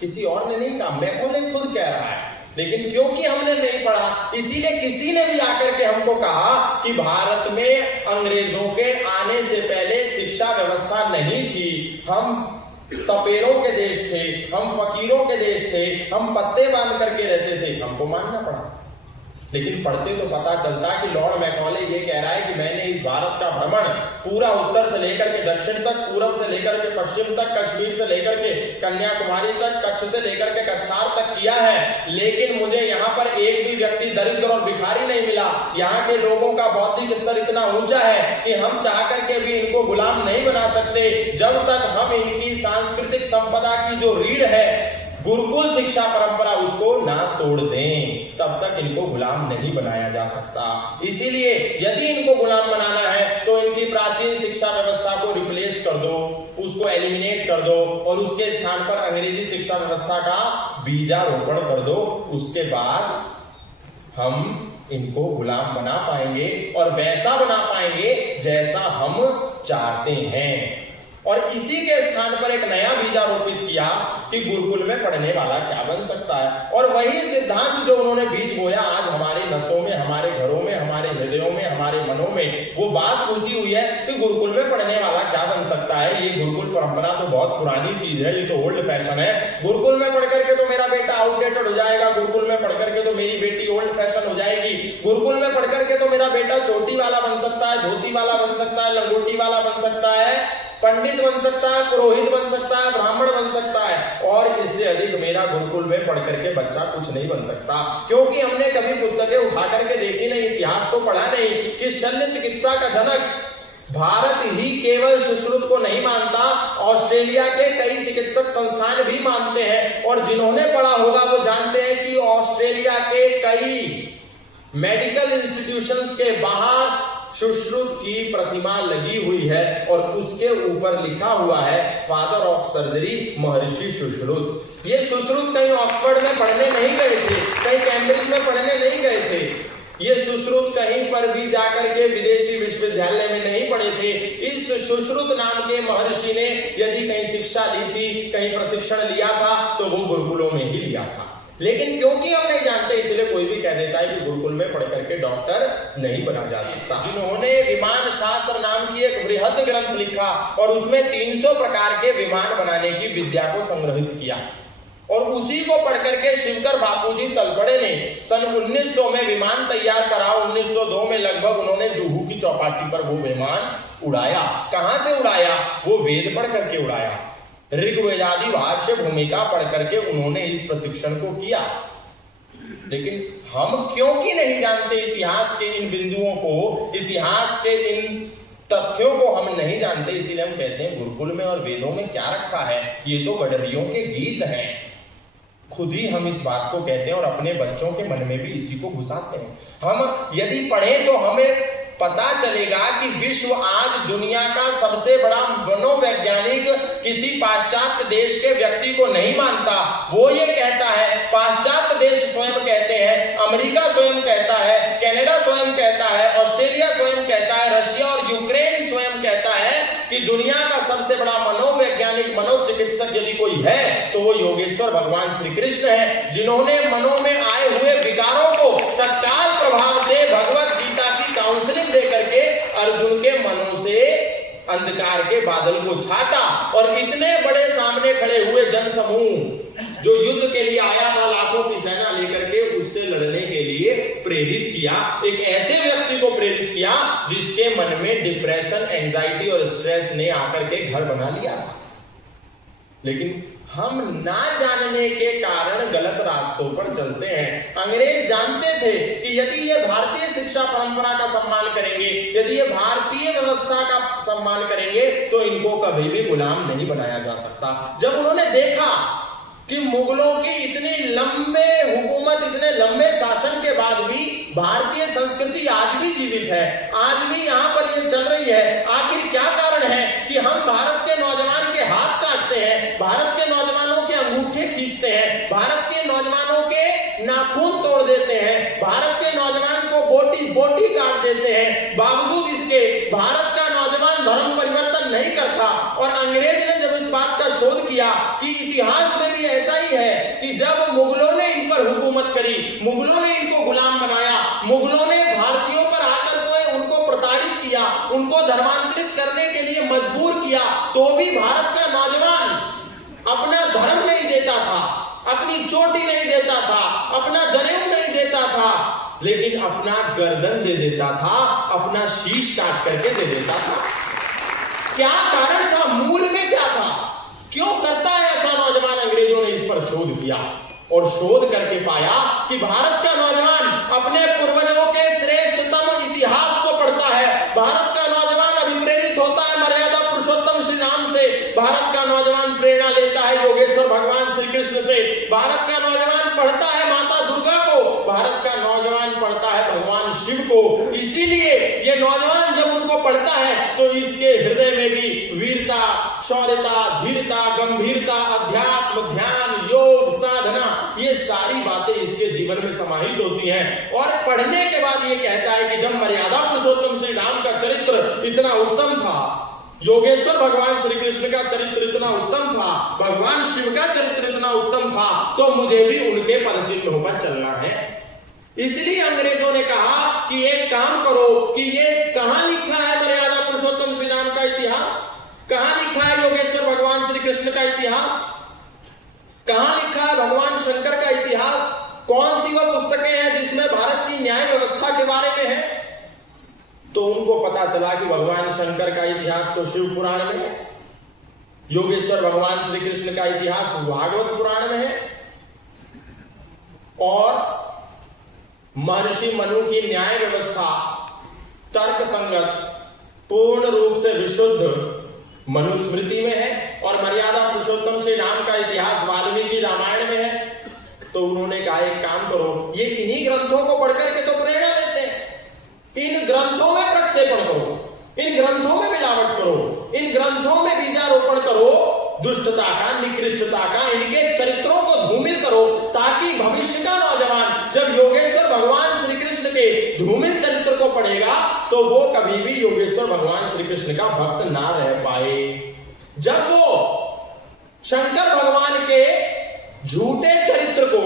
किसी और ने नहीं कहा, मैकॉले खुद कह रहा है। लेकिन क्योंकि हमने नहीं पढ़ा, इसीलिए किसी ने भी आकर के हमको कहा कि भारत में अंग्रेजों के आने से पहले शिक्षा व्यवस्था नहीं थी, हम सपेरों के देश थे, हम फकीरों के देश थे, हम पत्ते बांध करके रहते थे, हमको मानना पड़ा। लेकिन पढ़ते तो पता चलता कि लॉर्ड मैकॉले ये कह रहा है कि मैंने इस भारत का भ्रमण पूरा उत्तर से लेकर के दक्षिण तक, पूरब से लेकर के पश्चिम तक, कश्मीर से लेकर के कन्याकुमारी तक, कच्छ से लेकर के कच्छार तक किया है, लेकिन मुझे यहाँ पर एक भी व्यक्ति दरिद्र और भिखारी नहीं मिला। यहाँ के लोगों का बौद्धिक स्तर इतना ऊंचा है कि हम चाह करके भी इनको गुलाम नहीं बना सकते। जब तक हम इनकी सांस्कृतिक संपदा की जो रीढ़ है, गुरुकुल शिक्षा परंपरा, उसको ना तोड़ दें, तब तक इनको गुलाम नहीं बनाया जा सकता। इसीलिए यदि इनको गुलाम बनाना है तो इनकी प्राचीन शिक्षा व्यवस्था को रिप्लेस कर दो, उसको एलिमिनेट कर दो और उसके स्थान पर अंग्रेजी शिक्षा व्यवस्था का बीजारोपण कर दो। उसके बाद हम इनको गुलाम बना पाएंगे और वैसा बना पाएंगे जैसा हम चाहते हैं। और इसी के स्थान पर एक नया बीज आरोपित किया कि गुरुकुल में पढ़ने वाला क्या बन सकता है। और वही सिद्धांत जो उन्होंने बीज बोया, आज हमारे नसों में, हमारे घरों में, हमारे हृदयों में, हमारे मनों में वो बात घुसी हुई है कि गुरुकुल में पढ़ने वाला क्या बन सकता है। ये गुरुकुल परंपरा तो बहुत पुरानी चीज है, ये तो ओल्ड फैशन है। गुरुकुल में पढ़ करके तो मेरा बेटा आउटडेटेड हो जाएगा, गुरुकुल में पढ़ करके तो मेरी बेटी ओल्ड फैशन हो जाएगी, गुरुकुल में पढ़ करके तो मेरा बेटा चोटी वाला बन सकता है, धोती वाला बन सकता है, लंगोटी वाला बन सकता है, पंडित बन सकता है, पुरोहित बन सकता है, ब्राह्मण बन सकता है, और इससे अधिक मेरा गुरुकुल में पढ़ करके बच्चा कुछ नहीं बन सकता। क्योंकि हमने कभी पुस्तकें उठा करके देखी नहीं, इतिहास को पढ़ा नहीं कि शल्य चिकित्सा का जनक भारत ही केवल सुश्रुत को नहीं मानता, ऑस्ट्रेलिया के कई चिकित्सक संस्थान भी मानते हैं। और जिन्होंने पढ़ा होगा वो जानते हैं कि ऑस्ट्रेलिया के कई मेडिकल इंस्टीट्यूशंस के बाहर सुश्रुत की प्रतिमा लगी हुई है और उसके ऊपर लिखा हुआ है फादर ऑफ सर्जरी महर्षि सुश्रुत। ये सुश्रुत कहीं ऑक्सफोर्ड में पढ़ने नहीं गए थे, कहीं कैम्ब्रिज में पढ़ने नहीं गए थे, ये सुश्रुत कहीं पर भी जाकर के विदेशी विश्वविद्यालय में नहीं पढ़े थे। इस सुश्रुत नाम के महर्षि ने यदि कहीं शिक्षा ली थी, कहीं प्रशिक्षण लिया था, तो वो गुरुकुलों में ही लिया था। लेकिन क्योंकि हम नहीं जानते, इसलिए कोई भी कह देता है कि गुरुकुल में पढ़ करके डॉक्टर नहीं बना जा सकता। जिन्होंने विमान शास्त्र नाम की एक बृहद ग्रंथ लिखा और उसमें 300 प्रकार के विमान बनाने की विद्या को संग्रहित किया, और उसी को पढ़ करके शिवकर बापूजी तलपड़े ने सन 1900 में विमान तैयार करा। 1902 में लगभग उन्होंने जुहू की चौपाटी पर वो विमान उड़ाया। कहां से उड़ाया? वो वेद पढ़ करके उड़ाया, ऋग्वेदादि भाष्य भूमिका पढ़ करके उन्होंने इस प्रशिक्षण को किया। लेकिन हम क्योंकि नहीं जानते इतिहास के इन बिंदुओं को, इतिहास के इन तथ्यों को हम नहीं जानते, इसीलिए हम कहते हैं गुरुकुल में और वेदों में क्या रखा है, ये तो गडरियों के गीत हैं। खुद ही हम इस बात को कहते हैं और अपने बच्चों के मन में भी इसी को घुसाते हैं। हम यदि पढ़ें तो हमें पता चलेगा कि विश्व आज दुनिया का सबसे बड़ा मनोवैज्ञानिक किसी पाश्चात्य देश के व्यक्ति को नहीं मानता। वो ये कहता है, पाश्चात्य देश स्वयं कहते हैं, अमेरिका स्वयं कहता है, कनाडा स्वयं कहता है, ऑस्ट्रेलिया स्वयं कहता है, रशिया और यूक्रेन स्वयं कहता है कि दुनिया का सबसे बड़ा मनोवैज्ञानिक, मनोचिकित्सक यदि कोई है तो वो योगेश्वर भगवान श्री कृष्ण है, जिन्होंने मनों में आए हुए विकारों को तत्काल प्रभाव से भगवत गीता की काउंसलिंग दे करके अर्जुन के मनों से अंधकार के बादल को छाटा और इतने बड़े सामने खड़े हुए जनसमूह जो युद्ध के लिए आया था, लाखों की सेना लेकर के, उससे लड़ने के लिए प्रेरित किया। एक ऐसे व्यक्ति को प्रेरित किया जिसके मन में डिप्रेशन, एंजाइटी और स्ट्रेस ने आकर के घर बना लिया था। लेकिन हम ना जानने के कारण गलत रास्तों पर चलते हैं। अंग्रेज जानते थे कि यदि ये भारतीय शिक्षा परंपरा का सम्मान करेंगे, यदि ये भारतीय व्यवस्था का सम्मान करेंगे, तो इनको कभी भी गुलाम नहीं बनाया जा सकता। जब उन्होंने देखा कि मुगलों की इतनी लंबे हुकूमत, इतने लंबे शासन के बाद भी भारतीय संस्कृति आज भी जीवित है, आज भी यहाँ पर ये चल रही है, आखिर क्या कारण है कि हम भारत के नौजवान के हाथ काटते हैं, भारत के नौजवानों के अंगूठे खींचते हैं, भारत के नौजवानों के नाखून तोड़ देते हैं, भारत के नौजवान को बोटी बोटी काट देते हैं। बावजूद इसके भारत का नौजवान धर्म परिवर्तन नहीं करता। और अंग्रेज ने जब इस बात का शोध किया कि इतिहास में भी ऐसा ही है कि जब मुगलों ने इन पर हुकूमत करी, मुगलों ने इनको गुलाम बनाया, मुगलों ने भारतीयों पर आकर के उनको प्रताड़ित किया, उनको धर्मांतरित करने के लिए मजबूर किया, तो भी भारत का नौजवान अपना धर्म नहीं देता था, अपनी चोटी नहीं देता था, अपना जनेऊ नहीं देता था, लेकिन अपना गर्दन दे देता था, अपना शीश काट करके दे देता था। क्या कारण था? मूल में क्या था? क्यों करता है ऐसा नौजवान? अंग्रेजों ने इस पर शोध किया और शोध करके पाया कि भारत का नौजवान अपने पूर्वजों के श्रेष्ठतम इतिहास को पढ़ता है। भारत का नौजवान अभिप्रेरित होता है मर्यादा पुरुषोत्तम श्री राम से। भारत का नौजवान प्रेरणा लेता है योगेश्वर भगवान श्री कृष्ण से। भारत का नौजवान पढ़ता है माता दुर्गा को। भारत का नौजवान पढ़ता है भगवान शिव को। इसीलिए ये नौजवान जब उनको पढ़ता है तो इसके हृदय में भी वीरता, शौर्यता, धीरता, गंभीरता, अध्यात्म, ध्यान, योग, साधना, ये सारी बातें इसके जीवन में समाहित होती हैं। और पढ़ने के बाद ये कहता है कि जब मर्यादा पुरुषोत्तम श्री राम का चरित्र इतना उत्तम था, योगेश्वर भगवान श्री कृष्ण का चरित्र इतना उत्तम था, भगवान शिव का चरित्र इतना उत्तम था, तो मुझे भी उनके पदचिन्हों पर चलना है। इसलिए अंग्रेजों ने कहा कि एक काम करो कि ये कहां लिखा है मर्यादा पुरुषोत्तम श्री राम का इतिहास, कहां लिखा है योगेश्वर भगवान श्री कृष्ण का इतिहास, कहां लिखा है भगवान शंकर का इतिहास, कौन सी वह पुस्तकें हैं जिसमें भारत की न्याय व्यवस्था के बारे में है? तो उनको पता चला कि भगवान शंकर का इतिहास तो शिव पुराण में है, योगेश्वर भगवान श्री कृष्ण का इतिहास भागवत पुराण में है, और महर्षि मनु की न्याय व्यवस्था तर्क संगत, पूर्ण रूप से विशुद्ध मनुस्मृति में है, और मर्यादा पुरुषोत्तम श्री राम का इतिहास वाल्मीकि रामायण में है। तो उन्होंने कहा एक काम करो, ये इन्हीं ग्रंथों को पढ़कर के तो प्रेरणा लेते हैं, इन ग्रंथों में प्रक्षेपण करो, इन ग्रंथों में मिलावट करो, इन ग्रंथों में बीजारोपण करो, दुष्टता का, निकृष्टता का, इनके चरित्रों को धूमिल करो, ताकि भविष्य का नौजवान जब योगेश्वर भगवान श्री कृष्ण के धूमिल चरित्र को पढ़ेगा तो वो कभी भी योगेश्वर भगवान श्री कृष्ण का भक्त ना रह पाए। जब वो शंकर भगवान के झूठे चरित्र को,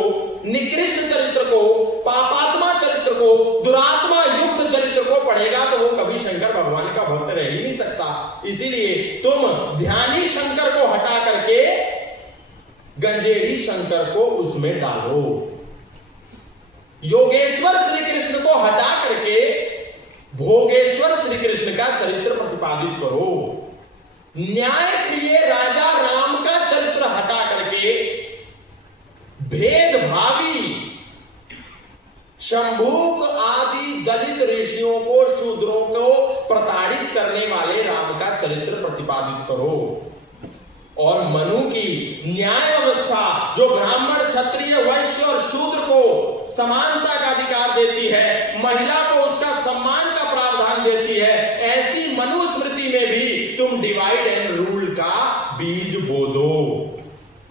निकृष्ट चरित्र को, पापात्मा चरित्र को, दुरात्मा युक्त चरित्र को पढ़ेगा तो वो कभी शंकर भगवान का भक्त रह ही नहीं सकता। इसीलिए तुम ध्यानी शंकर को हटा करके गंजेड़ी शंकर को उसमें डालो, योगेश्वर श्री कृष्ण को हटा करके भोगेश्वर श्री कृष्ण का चरित्र प्रतिपादित करो, न्याय प्रिय राजा राम का चरित्र हटा करके भेदभावी शंभूक आदि दलित ऋषियों को, शूद्रों को प्रताड़ित करने वाले राम का चरित्र प्रतिपादित करो, और मनु की न्याय व्यवस्था जो ब्राह्मण, क्षत्रिय, वैश्य और शूद्र को समानता का अधिकार देती है, महिला को उसका सम्मान का प्रावधान देती है, ऐसी मनुस्मृति में भी तुम डिवाइड एंड रूल का बीज बो दो।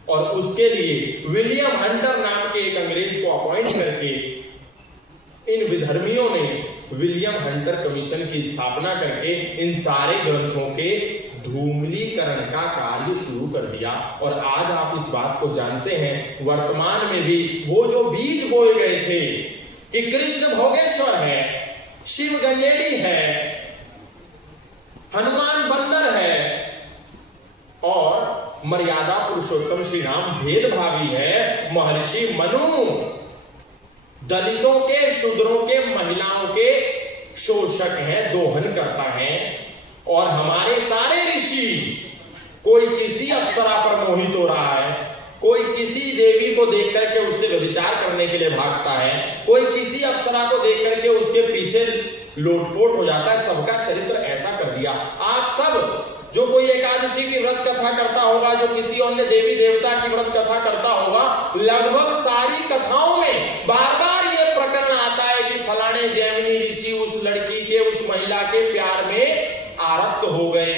और उसके लिए विलियम हंटर नाम के एक अंग्रेज को अपॉइंट करके इन विधर्मियों ने विलियम हंटर कमीशन की स्थापना करके इन सारे ग्रंथों के धूमलीकरण का कार्य शुरू कर दिया। और आज आप इस बात को जानते हैं, वर्तमान में भी वो जो बीज बोए गए थे कि कृष्ण भोगेश्वर है, शिव गंजेड़ी है, हनुमान बंदर है और मर्यादा पुरुषोत्तम श्री राम भेदभावी है, महर्षि मनु दलितों के, शूद्रों के, महिलाओं के शोषक है, दोहन करता है, और हमारे सारे ऋषि, कोई किसी अप्सरा पर मोहित हो रहा है, कोई किसी देवी को देख करके उससे व्यभिचार करने के लिए भागता है, कोई किसी अप्सरा को देख करके उसके पीछे लोटपोट हो जाता है, सबका चरित्र ऐसा कर दिया। आप सब जो कोई एकादशी की व्रत कथा करता होगा, जो किसी अन्य देवी देवता की व्रत कथा करता होगा, लगभग सारी कथाओं में बार बार ये प्रकरण आता है कि फलाने जैमिनी ऋषि उस लड़की के, उस महिला के प्यार में आरक्त हो गए,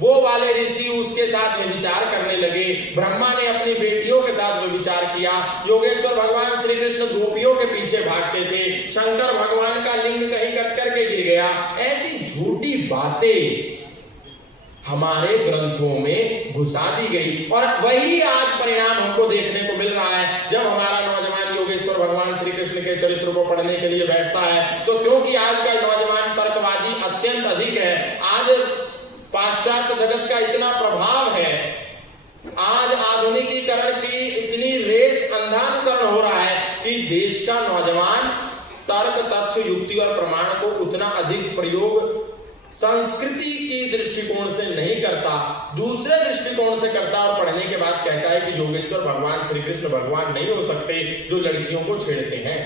वो वाले ऋषि उसके साथ व्यभिचार करने लगे, ब्रह्मा ने अपनी बेटियों के साथ व्यभिचार किया। योगेश्वर भगवान श्री कृष्ण गोपियों के पीछे भागते थे, शंकर भगवान का लिंग कहीं कट करके गिर गया। ऐसी झूठी बातें हमारे ग्रंथों में घुसा दी गई और वही आज परिणाम हमको देखने को मिल रहा है। जब हमारा नौजवान योगेश्वर भगवान श्री कृष्ण के चरित्र को पढ़ने के लिए बैठता है तो क्योंकि आज का नौजवान तर्कवादी अत्यंत अधिक है, आज पाश्चात्य जगत का इतना प्रभाव है, आज आधुनिकीकरण की इतनी रेस अंधानुकरण हो रहा है कि देश का नौजवान तर्क, तथ्य, युक्ति और प्रमाण को उतना अधिक प्रयोग संस्कृति की दृष्टिकोण से नहीं करता, दूसरे दृष्टिकोण से करता और पढ़ने के बाद कहता है कि योगेश्वर भगवान श्री कृष्ण भगवान नहीं हो सकते जो लड़कियों को छेड़ते हैं।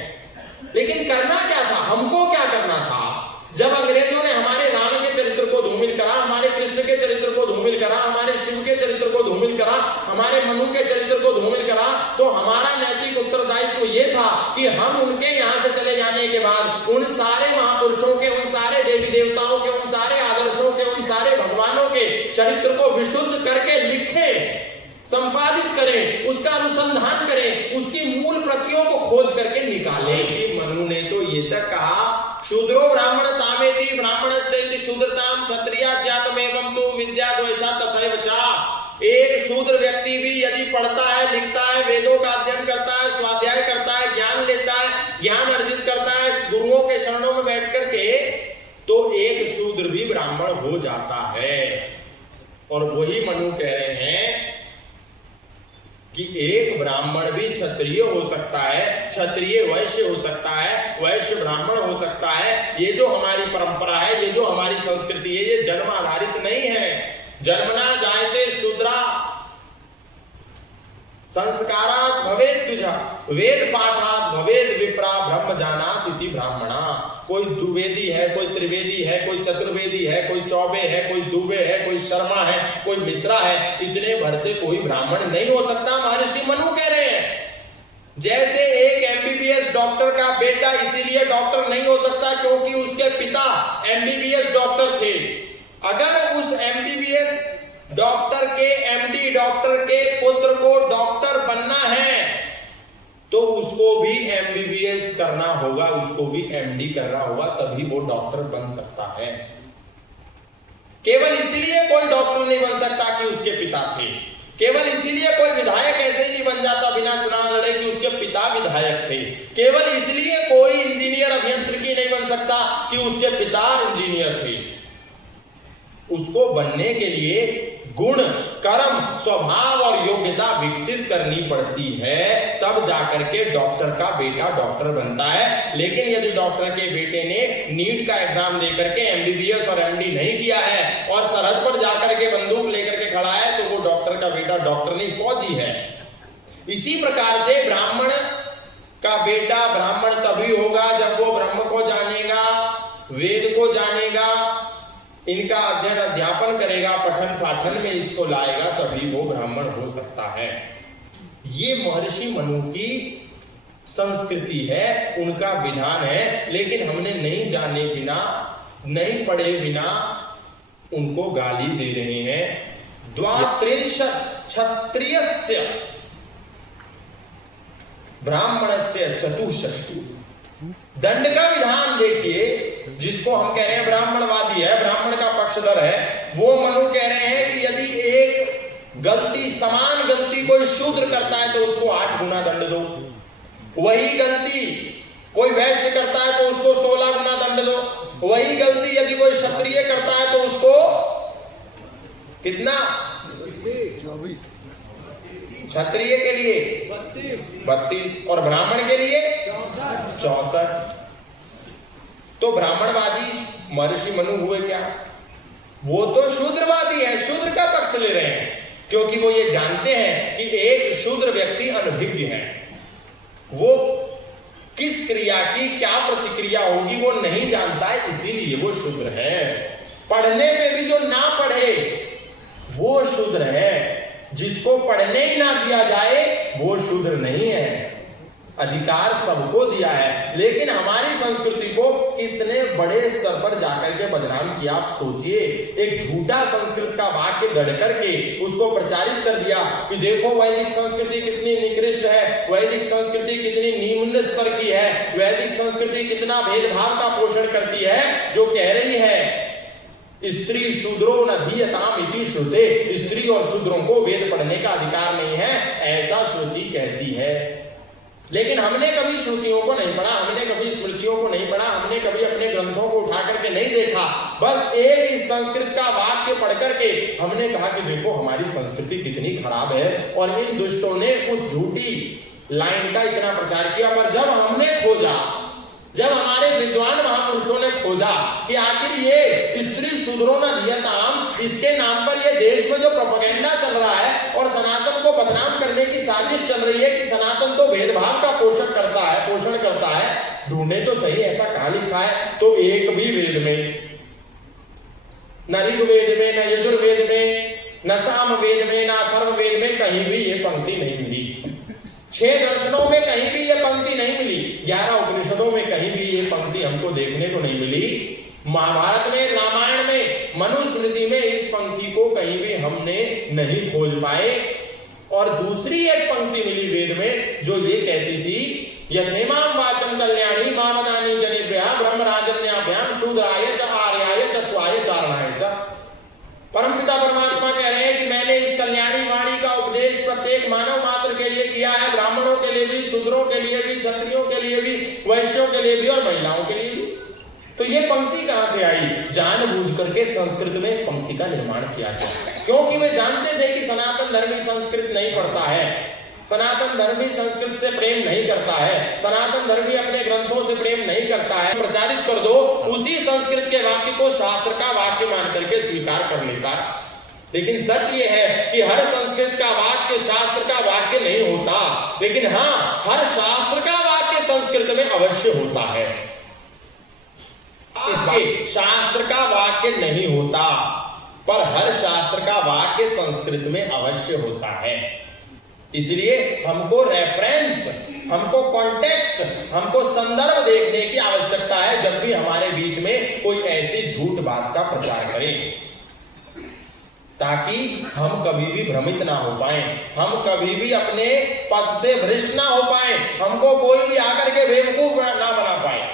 लेकिन करना क्या था, हमको क्या करना था? जब अंग्रेजों ने हमारे राम के चरित्र को धूमिल करा, हमारे कृष्ण के चरित्र को धूमिल करा, हमारे शिव के चरित्र को धूमिल करा, हमारे मनु के चरित्र को धूमिल करा, तो हमारा नैतिक उत्तरदायित्व ये था कि हम उनके यहां से चले जाने के बाद उन सारे महापुरुषों के, उन सारे देवी देवताओं के, उन सारे आदर्शों के, उन सारे भगवानों के चरित्र को विशुद्ध करके लिखें, संपादित करें, उसका अनुसंधान करें, उसकी मूल प्रतियों को खोज करके निकालें। मनु ने तो ये तक कहा, शूद्रो ब्राह्मण तामेति ब्राह्मणश्चैति शूद्रताम क्षत्रिया ज्ञातमेवं तु विद्या द्वैषा तथैव च। एक शूद्र व्यक्ति भी यदि पढ़ता है, लिखता है, वेदों का अध्ययन करता है, स्वाध्याय करता है, ज्ञान लेता है, ज्ञान अर्जित करता है गुरुओं के शरणों में बैठ करके, तो एक शूद्र भी ब्राह्मण हो जाता है। और वही मनु कह रहे हैं कि एक ब्राह्मण भी क्षत्रिय हो सकता है, क्षत्रिय वैश्य हो सकता है, वैश्य ब्राह्मण हो सकता है। ये जो हमारी परंपरा है, ये जो हमारी संस्कृति है, ये जन्म आधारित नहीं है। जन्मना जायते शूद्रा संस्कारात् भवेत् द्विजा वेद पाठात् भवेत् विप्रा ब्रह्म जानात् इति ब्राह्मणा। कोई द्विवेदी है, कोई त्रिवेदी है, कोई चतुर्वेदी है, कोई चौबे है, कोई दुबे है, कोई शर्मा है, कोई मिश्रा है, इतने भर से कोई ब्राह्मण नहीं हो सकता। महर्षि मनु कह रहे हैं जैसे एक एमबीबीएस डॉक्टर का बेटा इसीलिए डॉक्टर नहीं हो सकता क्योंकि उसके पिता एमबीबीएस डॉक्टर थे। अगर उस एमबीबीएस डॉक्टर के, एमडी डॉक्टर के पुत्र को डॉक्टर बनना है तो उसको भी एमबीबीएस करना होगा, उसको भी एमडी करना होगा, तभी वो डॉक्टर बन सकता है। केवल इसलिए कोई डॉक्टर नहीं बन सकता कि उसके पिता थे, केवल इसीलिए कोई विधायक ऐसे ही नहीं बन जाता बिना चुनाव लड़े कि उसके पिता विधायक थे, केवल इसलिए कोई इंजीनियर अभियंत्रिकी नहीं बन सकता कि उसके पिता इंजीनियर थे। उसको बनने के लिए गुण, कर्म, स्वभाव और योग्यता विकसित करनी पड़ती है, तब जाकर के डॉक्टर का बेटा डॉक्टर बनता है। लेकिन यदि डॉक्टर के बेटे ने नीट का एग्जाम देकर के एमबीबीएस और एमडी नहीं किया है और सरहद पर जाकर के बंदूक लेकर के खड़ा है तो वो डॉक्टर का बेटा डॉक्टर नहीं, फौजी है। इसी प्रकार से ब्राह्मण का बेटा ब्राह्मण तभी होगा जब वो ब्रह्म को जानेगा, वेद को जानेगा, इनका अध्ययन अध्यापन करेगा, पठन पाठन में इसको लाएगा, तभी वो ब्राह्मण हो सकता है। ये महर्षि मनु की संस्कृति है, उनका विधान है। लेकिन हमने नहीं जाने बिना, नहीं पढ़े बिना उनको गाली दे रहे हैं। द्वात्रिंशत् क्षत्रियस्य ब्राह्मणस्य चतुष्षष्टि। दंड का विधान देखिए, जिसको हम कह रहे हैं ब्राह्मणवादी है, ब्राह्मण का पक्षधर है, वो मनु कह रहे हैं कि यदि एक गलती, समान गलती कोई शूद्र करता है तो उसको 8 गुना दंड दो, वही गलती कोई वैश्य करता है तो उसको 16 गुना दंड दो, वही गलती यदि कोई क्षत्रिय करता है तो उसको कितना? 24। क्षत्रिय के लिए 32 और ब्राह्मण के लिए 64। तो ब्राह्मणवादी महर्षि मनु हुए क्या? वो तो शूद्रवादी है, शूद्र का पक्ष ले रहे हैं, क्योंकि वो ये जानते हैं कि एक शूद्र व्यक्ति अनभिज्ञ है, वो किस क्रिया की क्या प्रतिक्रिया होगी वो नहीं जानता है, इसीलिए वो शूद्र है। पढ़ने पे भी जो ना पढ़े वो शूद्र है, जिसको पढ़ने ही ना दिया जाए वो शूद्र नहीं है। अधिकार सबको दिया है, लेकिन हमारी संस्कृति को कितने बड़े स्तर पर जाकर के बदनाम किया। आप सोचिए, एक झूठा संस्कृत का वाक्य गढ़ करके उसको प्रचारित कर दिया कि देखो वैदिक संस्कृति कितनी निकृष्ट है, वैदिक संस्कृति कितनी निम्न स्तर की है, वैदिक संस्कृति कितना भेदभाव का पोषण करती है, जो कह रही है स्त्री शूद्रो न धीयताम इति श्रुते, स्त्री और शूद्रों को वेद पढ़ने का अधिकार नहीं है, ऐसा श्रुति कहती है। लेकिन हमने कभी श्रुतियों को नहीं पढ़ा, हमने कभी स्मृतियों को नहीं पढ़ा, हमने कभी अपने ग्रंथों को उठा करके नहीं देखा। बस एक इस संस्कृत का वाक्य पढ़ करके हमने कहा कि देखो हमारी संस्कृति कितनी खराब है, और इन दुष्टों ने उस झूठी लाइन का इतना प्रचार किया। पर जब हमने खोजा, जब हमारे विद्वान महापुरुषों ने खोजा कि आखिर ये स्त्री शूद्रो न धीयताम, इसके नाम पर ये देश में जो प्रोपेगेंडा चल रहा है और सनातन को बदनाम करने की साजिश चल रही है कि सनातन तो भेदभाव का पोषण करता है, ढूंढे तो सही ऐसा कहां लिखा है। तो एक भी वेद में, न ऋग्वेद में, न यजुर्वेद में, न सामवेद में, न अथर्ववेद में कहीं भी ये पंक्ति नहीं मिली। 6 दर्शनों में कहीं भी ये पंक्ति नहीं मिली, 11 उपनिषदों में कहीं भी ये पंक्ति हमको देखने को नहीं मिली। महाभारत में, रामायण में, मनुस्मृति में इस पंक्ति को कहीं भी हमने नहीं खोज पाए। और दूसरी एक पंक्ति मिली वेद में जो ये कहती थी, यथेमाम वाचम कल्याणी मामदानी जनेभ्यः ब्रह्मराजन्याभ्याम शूद्राय च आर्याय च स्वाय चारणाय च। परमपिता परमात्मा कह रहे हैं कि मैंने इस कल्याणी वाणी का उपदेश प्रत्येक मानव मात्र के लिए किया है, ब्राह्मणों के लिए भी, शूद्रों के लिए भी, क्षत्रियों के लिए भी, वैश्यों के लिए भी और महिलाओं के लिए भी। तो ये पंक्ति कहां से आई? जानबूझ करके संस्कृत में एक पंक्ति का निर्माण किया गया, क्योंकि वे जानते थे कि सनातन धर्मी संस्कृत नहीं पढ़ता है, सनातन धर्मी संस्कृत से प्रेम नहीं करता है, सनातन धर्मी अपने ग्रंथों से प्रेम नहीं करता है। प्रचारित कर दो, उसी संस्कृत के वाक्य को शास्त्र का वाक्य मान करके स्वीकार कर लेता है। लेकिन सच ये है कि हर संस्कृत का वाक्य शास्त्र का वाक्य नहीं होता, लेकिन हाँ, हर शास्त्र का वाक्य संस्कृत में अवश्य होता है। इसके शास्त्र का वाक्य नहीं होता, पर हर शास्त्र का वाक्य संस्कृत में अवश्य होता है। इसलिए हमको रेफरेंस, हमको कॉन्टेक्स्ट, हमको संदर्भ देखने की आवश्यकता है जब भी हमारे बीच में कोई ऐसी झूठ बात का प्रचार करे, ताकि हम कभी भी भ्रमित ना हो पाए, हम कभी भी अपने पथ से भ्रष्ट ना हो पाए, हमको कोई भी आकर के बेवकूफ ना बना पाए।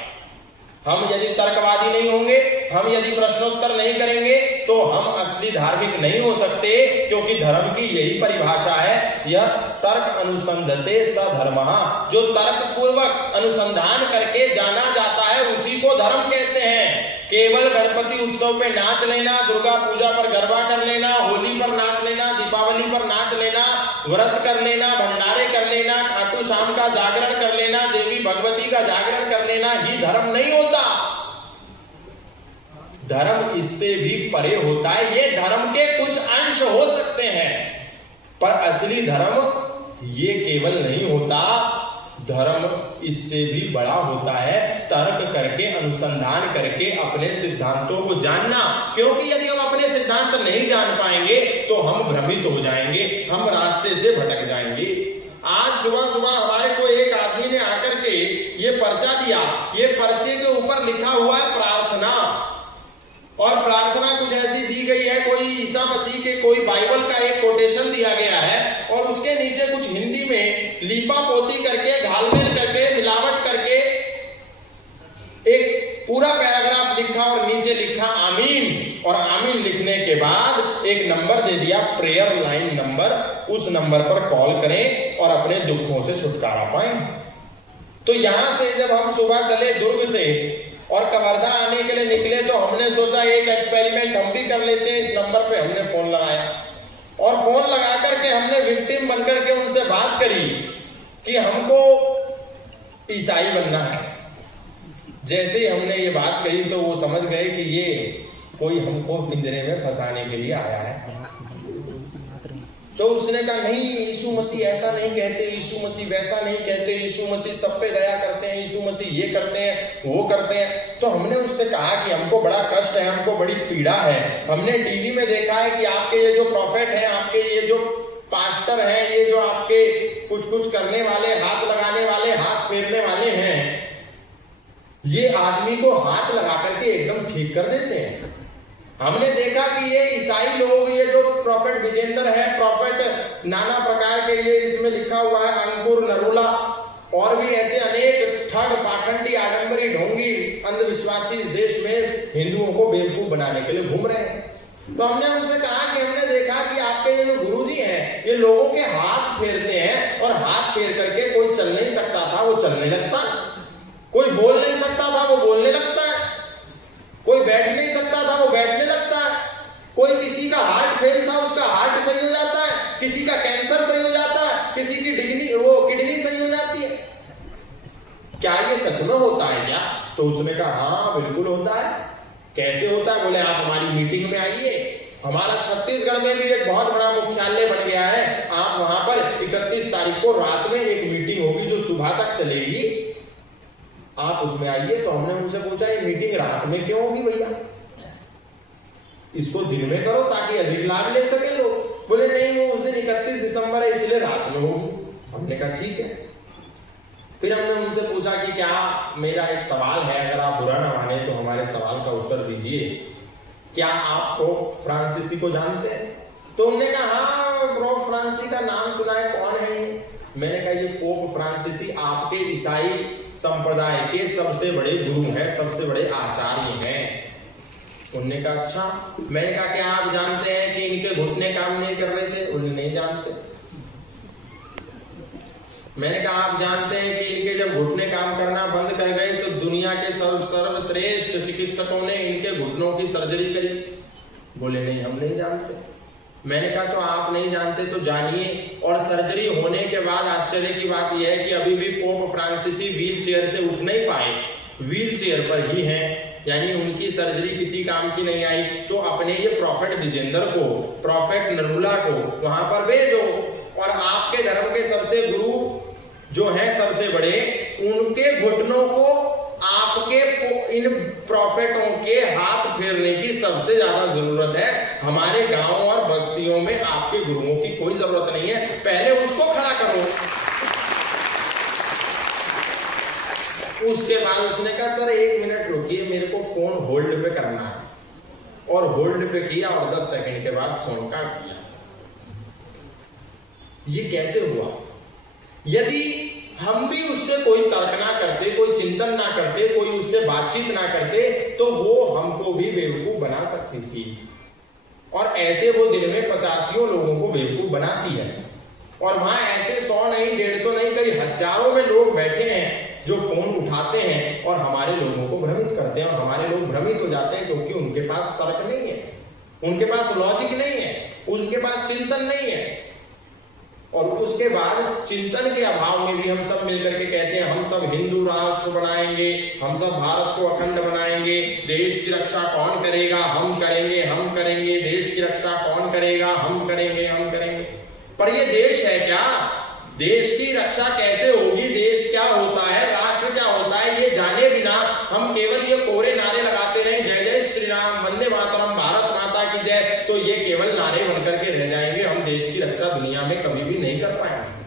हम यदि तर्कवादी नहीं होंगे, हम यदि प्रश्नोत्तर नहीं करेंगे, तो हम असली धार्मिक नहीं हो सकते, क्योंकि धर्म की यही परिभाषा है, यह तर्क अनुसंधते स धर्मः। जो तर्क पूर्वक अनुसंधान करके जाना जाता है उसी को धर्म कहते हैं। केवल गणपति उत्सव पे नाच लेना, दुर्गा पूजा पर गरबा कर लेना, होली पर नाच लेना, दीपावली पर नाच लेना, व्रत कर लेना, भंडारे कर लेना, खाटू श्याम का जागरण कर लेना, देवी भगवती का जागरण कर लेना ही धर्म नहीं होता। धर्म इससे भी परे होता है। ये धर्म के कुछ अंश हो सकते हैं, पर असली धर्म ये केवल नहीं होता। धर्म इससे भी बड़ा होता है, तर्क करके, अनुसंधान करके अपने सिद्धांतों को जानना। क्योंकि यदि हम अपने सिद्धांत नहीं जान पाएंगे तो हम भ्रमित हो जाएंगे, हम रास्ते से भटक जाएंगे। आज सुबह सुबह हमारे को एक आदमी ने आकर के ये पर्चा दिया, ये पर्चे के ऊपर लिखा हुआ है प्रार्थना, और प्रार्थना कुछ ऐसी दी गई है, कोई ईसा मसीह के कोई बाइबल का एक कोटेशन दिया गया है, और उसके नीचे कुछ हिंदी में लीपा पोती करके, घालमेल करके, मिलावट करके एक पूरा पैराग्राफ लिखा और नीचे लिखा आमीन, और आमीन लिखने के बाद एक नंबर दे दिया, प्रेयर लाइन नंबर, उस नंबर पर कॉल करें और अपने दुखों से छुटकारा पाएं। तो यहां से जब हम सुबह चले दुर्ग से और कवर्धा आने के लिए निकले, तो हमने सोचा एक एक्सपेरिमेंट हम भी कर लेते हैं। इस नंबर पे हमने फोन लगाया, और फोन लगा करके हमने विक्टिम बनकर के उनसे बात करी कि हमको ईसाई बनना है। जैसे ही हमने ये बात कही तो वो समझ गए कि ये कोई हमको पिंजरे में फंसाने के लिए आया है। तो उसने कहा नहीं, यीशु मसीह ऐसा नहीं कहते, यीशु मसीह वैसा नहीं कहते, यीशु मसीह सब पे दया करते हैं, यीशु मसीह ये करते हैं, वो करते हैं। तो हमने उससे कहा कि हमको बड़ा कष्ट है, हमको बड़ी पीड़ा है, हमने टीवी में देखा है कि आपके ये जो प्रॉफिट हैं, आपके ये जो पास्टर हैं, ये जो आपके कुछ कुछ करने वाले, हाथ लगाने वाले, हाथ फेरने वाले हैं, ये आदमी को हाथ लगा करके एकदम ठीक कर देते हैं। हमने देखा कि ये ईसाई लोग, ये जो प्रॉफेट विजेंद्र है, प्रॉफेट नाना प्रकार के, ये इसमें लिखा हुआ है अंकुर नरोला, और भी ऐसे अनेक ठग, पाखंडी, आडंबरी, ढोंगी, अंधविश्वासी इस देश में हिंदुओं को बेवकूफ बनाने के लिए घूम रहे हैं। तो हमने उनसे कहा कि हमने देखा कि आपके ये जो गुरुजी हैं, ये लोगों के हाथ फेरते हैं, और हाथ फेर करके कोई चल नहीं सकता था वो चलने लगता, कोई बोल नहीं सकता था वो बोलने लगता है, कोई बैठ नहीं सकता था वो बैठने लगता है, कोई किसी का हार्ट फेल था उसका हार्ट सही हो जाता है, किसी का कैंसर सही हो जाता है, किसी की किडनी सही हो जाती है। क्या ये सच में होता है क्या? तो उसने कहा हाँ बिल्कुल होता है। कैसे होता है? बोले आप हमारी मीटिंग में आइए, हमारा छत्तीसगढ़ में भी एक बहुत बड़ा मुख्यालय बन गया है, आप वहां पर 31 तारीख को रात में एक मीटिंग होगी जो सुबह तक चलेगी, आप उसमें आइए। तो हमने उनसे पूछा ये मीटिंग रात में क्यों होगी भैया, इसको दिन में करो ताकि अधिक लाभ ले सके लोग। बोले नहीं वो उस दिन 31 दिसंबर है इसलिए रात में होगी। हमने कहा ठीक है। फिर हमने उनसे पूछा कि क्या मेरा एक सवाल है, अगर आप बुरा ना माने तो हमारे सवाल का उत्तर दीजिए, क्या आप पोप फ्रांसिसी को जानते हैं? तो उन्होंने कहा हाँ पोप फ्रांसिसी का नाम सुना है, कौन है ये? मैंने कहा ये पोप फ्रांसिसी आपके ईसाई संप्रदाय के सबसे बड़े गुरु हैं, सबसे बड़े आचार्य हैं। उन्होंने कहा अच्छा। मैंने कहा क्या आप जानते हैं कि इनके घुटने काम नहीं कर रहे थे? उन्होंने नहीं जानते। मैंने कहा आप जानते हैं कि इनके जब घुटने काम करना बंद कर गए तो दुनिया के सर्वश्रेष्ठ चिकित्सकों ने इनके घुटनों की सर्जरी करी? बोले नहीं हम नहीं जानते। मैंने कहा तो आप नहीं जानते तो जानिए। और सर्जरी होने के बाद आश्चर्य की बात यह है कि अभी भी पोप फ्रांसिसी व्हील चेयर से उठ नहीं पाए, व्हील चेयर पर ही हैं, यानी उनकी सर्जरी किसी काम की नहीं आई। तो अपने ये प्रॉफेट विजेंद्र को, प्रॉफेट नरूला को वहां पर भेजो, और आपके धर्म के सबसे गुरु जो हैं सबसे बड़े, उनके घुटनों को आपके इन प्रॉफिटों के हाथ फेरने की सबसे ज्यादा जरूरत है। हमारे गांव और बस्तियों में आपके गुरुओं की कोई जरूरत नहीं है, पहले उसको खड़ा करो। उसके बाद उसने कहा सर 1 मिनट रुकिए, मेरे को फोन होल्ड पे करना है, और होल्ड पे किया और 10 सेकंड के बाद फोन काट दिया। ये कैसे हुआ? यदि हम भी उससे कोई तर्क ना करते, कोई चिंतन ना करते, कोई उससे बातचीत ना करते, तो वो हमको भी बेवकूफ बना सकती थी। और ऐसे वो दिन में 85 लोगों को बेवकूफ बनाती है। और वहां ऐसे 100 नहीं, 150 नहीं, कई हजारों में लोग बैठे हैं जो फोन उठाते हैं और हमारे लोगों को भ्रमित करते हैं। और हमारे लोग भ्रमित हो जाते हैं क्योंकि उनके पास तर्क नहीं है, उनके पास लॉजिक नहीं है, उनके पास चिंतन नहीं है। और उसके बाद चिंतन के अभाव में भी हम सब मिलकर के कहते हैं हम सब हिंदू राष्ट्र बनाएंगे, हम सब भारत को अखंड बनाएंगे, देश की रक्षा कौन करेगा? हम करेंगे, हम करेंगे, देश की रक्षा कौन करेगा? हम करेंगे, हम करेंगे। पर ये देश है क्या? देश की रक्षा कैसे होगी? देश क्या होता है, राष्ट्र क्या होता है, ये जाने बिना हम केवल ये कोरे नारे लगाते रहे जय जय श्री राम, वंदे मातरम, भारत माता की जय, तो ये केवल नारे बनकर के रह जाएंगे। हम देश की रक्षा दुनिया में कभी भी नहीं कर पाएंगे।